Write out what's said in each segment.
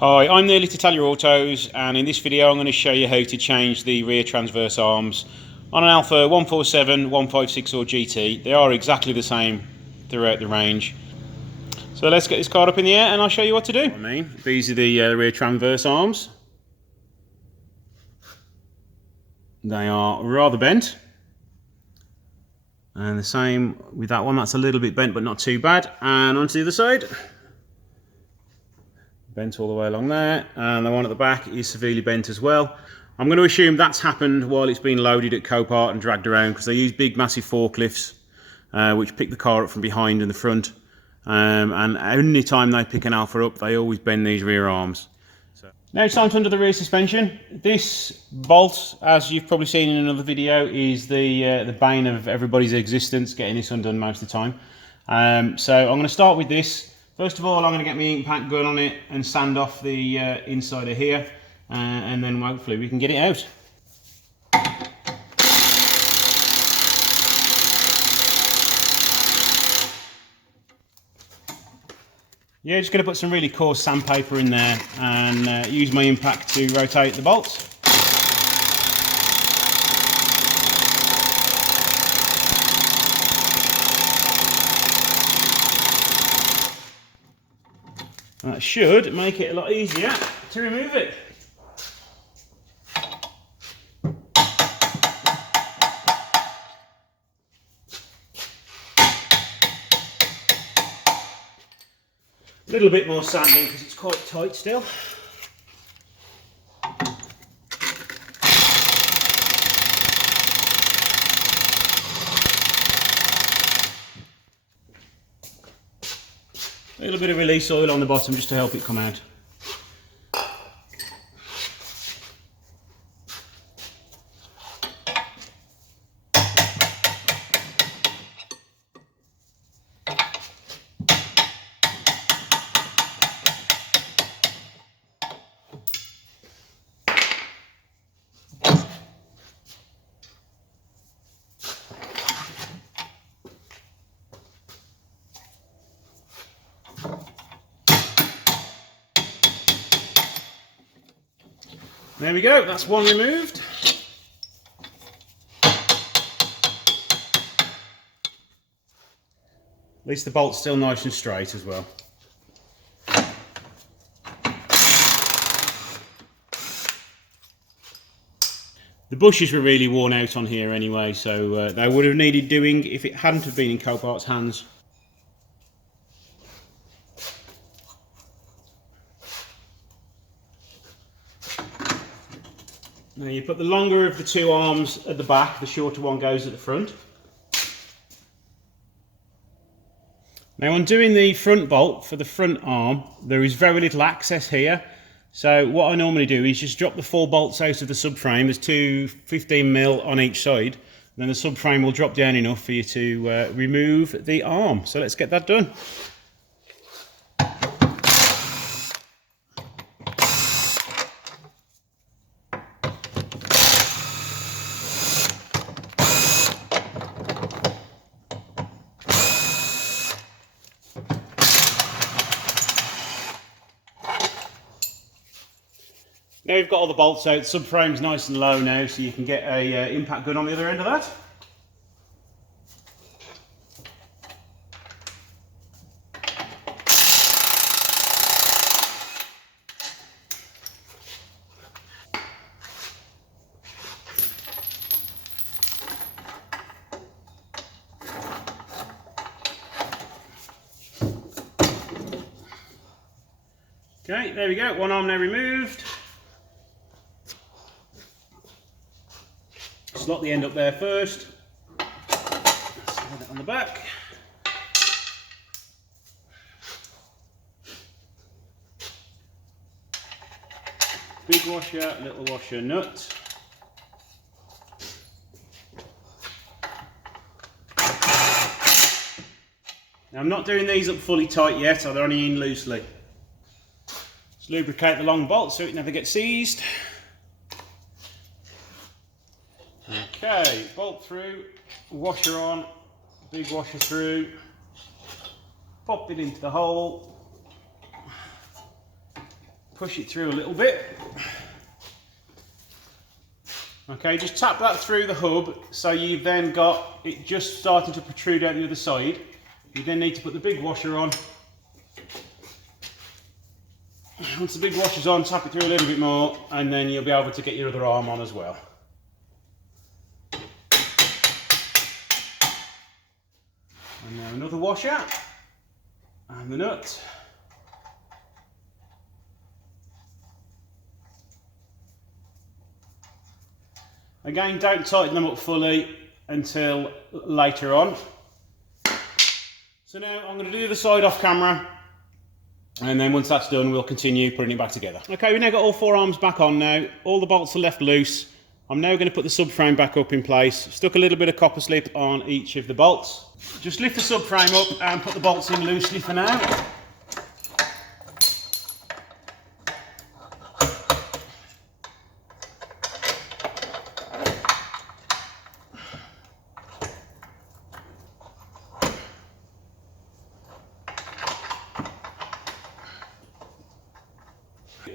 Hi, I'm nearly to Italia Autos, and in this video I'm going to show you how to change the rear transverse arms on an Alfa 147, 156 or GT. They are exactly the same throughout the range. So let's get this car up in the air and I'll show you what to do. These are the rear transverse arms. They are rather bent. And the same with that one, that's a little bit bent but not too bad. And onto the other side. Bent all the way along there, and the one at the back is severely bent as well. I'm going to assume that's happened while it's been loaded at Copart and dragged around, because they use big massive forklifts which pick the car up from behind and the front, and any time they pick an Alfa up they always bend these rear arms. Now it's time to undo the rear suspension. This bolt, as you've probably seen in another video, is the bane of everybody's existence, getting this undone most of the time. So I'm going to start with this. First of all, I'm going to get my impact gun on it and sand off the inside of here, and then hopefully we can get it out. Yeah, just going to put some really coarse sandpaper in there and use my impact to rotate the bolts. That should make it a lot easier to remove it. A little bit more sanding because it's quite tight still. A little bit of release oil on the bottom just to help it come out. There we go, that's one removed. At least the bolt's still nice and straight as well. The bushes were really worn out on here anyway, so they would have needed doing if it hadn't have been in Copart's hands. Now you put the longer of the two arms at the back, the shorter one goes at the front. Now undoing the front bolt for the front arm, there is very little access here. So what I normally do is just drop the 4 bolts out of the subframe. There's two 15mm on each side. And then the subframe will drop down enough for you to remove the arm. So let's get that done. Now you've got all the bolts out, subframe's nice and low now, so you can get a impact gun on the other end of that. Okay, there we go, one arm now removed. Slot the end up there first, slide it on the back. Big washer, little washer, nut. Now I'm not doing these up fully tight yet, so they're only in loosely. Just lubricate the long bolt so it never gets seized. Okay, bolt through, washer on, big washer through, pop it into the hole, push it through a little bit. Okay, just tap that through the hub so you've then got it just starting to protrude out the other side. You then need to put the big washer on. Once the big washer's on, tap it through a little bit more and then you'll be able to get your other arm on as well. And now another washer and the nut. Again, don't tighten them up fully until later on. So now I'm going to do the side off camera, and then once that's done we'll continue putting it back together. Okay, we've now got all 4 arms back on now. All the bolts are left loose. I'm now going to put the subframe back up in place. Stuck a little bit of copper slip on each of the bolts. Just lift the subframe up and put the bolts in loosely for now.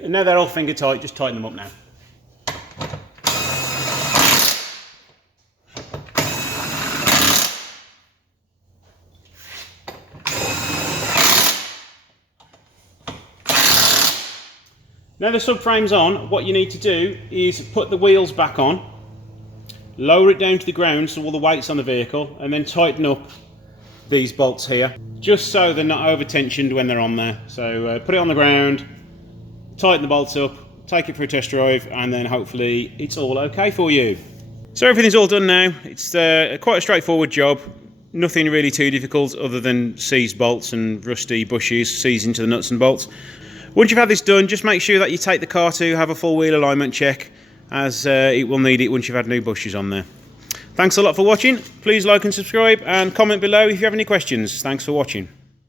Now they're all finger tight, just tighten them up now. Now the subframe's on, what you need to do is put the wheels back on, lower it down to the ground so all the weight's on the vehicle, and then tighten up these bolts here, just so they're not over tensioned when they're on there. So put it on the ground, tighten the bolts up, take it for a test drive, and then hopefully it's all okay for you. So everything's all done now. It's quite a straightforward job. Nothing really too difficult other than seized bolts and rusty bushes seizing to the nuts and bolts. Once you've had this done, just make sure that you take the car to have a full wheel alignment check, as it will need it once you've had new bushes on there. Thanks a lot for watching. Please like and subscribe and comment below if you have any questions. Thanks for watching.